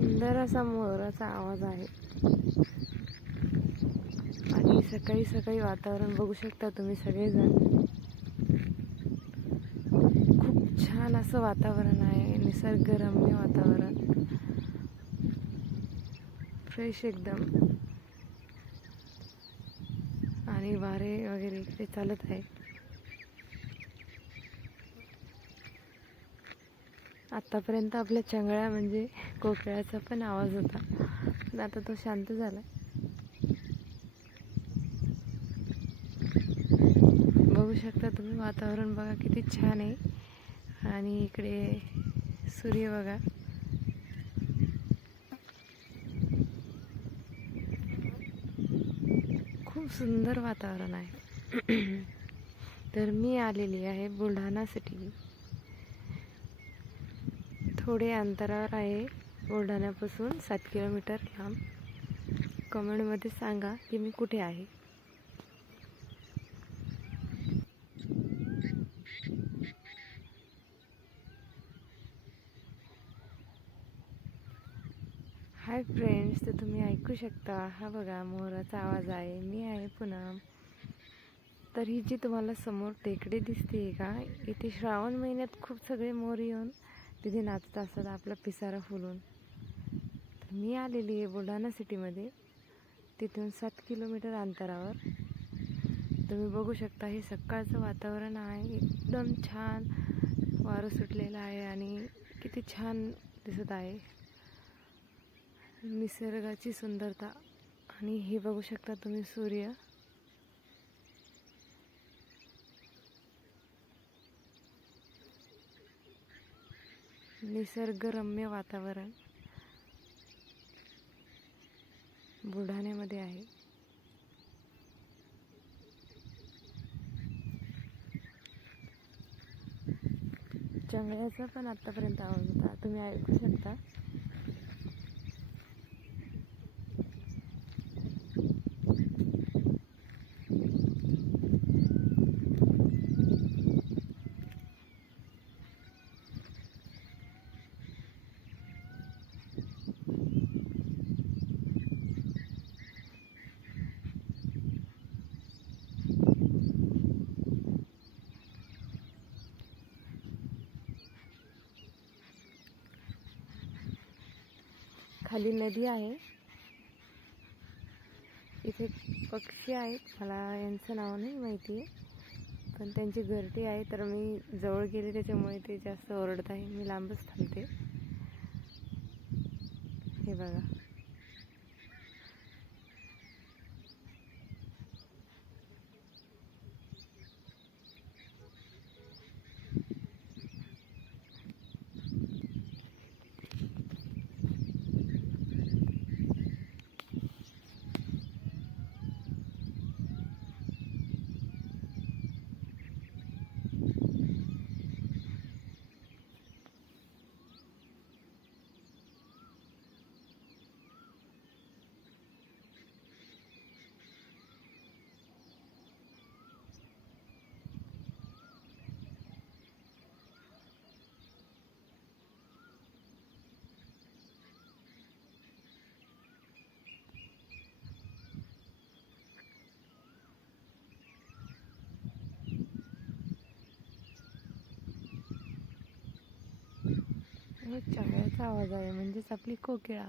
सुंदर असा मोराचा आवाज आहे. आणि सकाळी सकाळी वातावरण बघू शकता तुम्ही सगळेजण. खूप छान असं वातावरण आहे, निसर्गरम्य वातावरण, फ्रेश एकदम. आणि वारे वगैरे इकडे चालत आहे. आतापर्यंत आपल्या चंगळ्या म्हणजे कोकिळाचा पण आवाज होता, पण आता तो शांत झाला. बघू शकता तुम्ही, वातावरण बघा किती छान आहे. आणि इकडे सूर्य बघा. खूप सुंदर वातावरण आहे. तर मी आलेली आहे बुलढाणा सिटी. थोडे अंतरावर आहे बुलढाण्यापासून, 7 किलोमीटर लांब. कमेंटमध्ये सांगा की मी कुठे आहे. हाय फ्रेंड्स, तर तुम्ही ऐकू शकता, हा बघा मोराचा आवाज आहे. मी आहे पूनम. तर ही जी तुम्हाला समोर टेकडी दिसते का, इथे श्रावण महिन्यात खूप सगळे मोर येऊन तिथे नाचत असतात आपला पिसारा फुलून. तर मी आलेली आहे बुलढाणा सिटीमध्ये, तिथून 7 किलोमीटर अंतरावर. तुम्ही बघू शकता, हे सकाळचं वातावरण आहे, एकदम छान वारं सुटलेलं आहे आणि किती छान दिसत आहे निसर्गाची सुंदरता. आणि हे बघू शकता तुम्ही सूर्य. निसर्गरम्य वातावरण बुलढाण्यामध्ये आहे. चंगळ्याचा पण आतापर्यंत आवाज होता, तुम्ही ऐकू शकता. खाली नदी आहे, इथे पक्षी आहेत, मला यांचं नाव नाही माहिती आहे, पण त्यांची घरटी आहे. तर मी जवळ गेले त्याच्यामुळे ते जास्त ओरडत आहे. मी लांबच थांबते. हे बघा, हे चंगळ्याचा आवाज आहे, म्हणजेच आपली कोकिळा.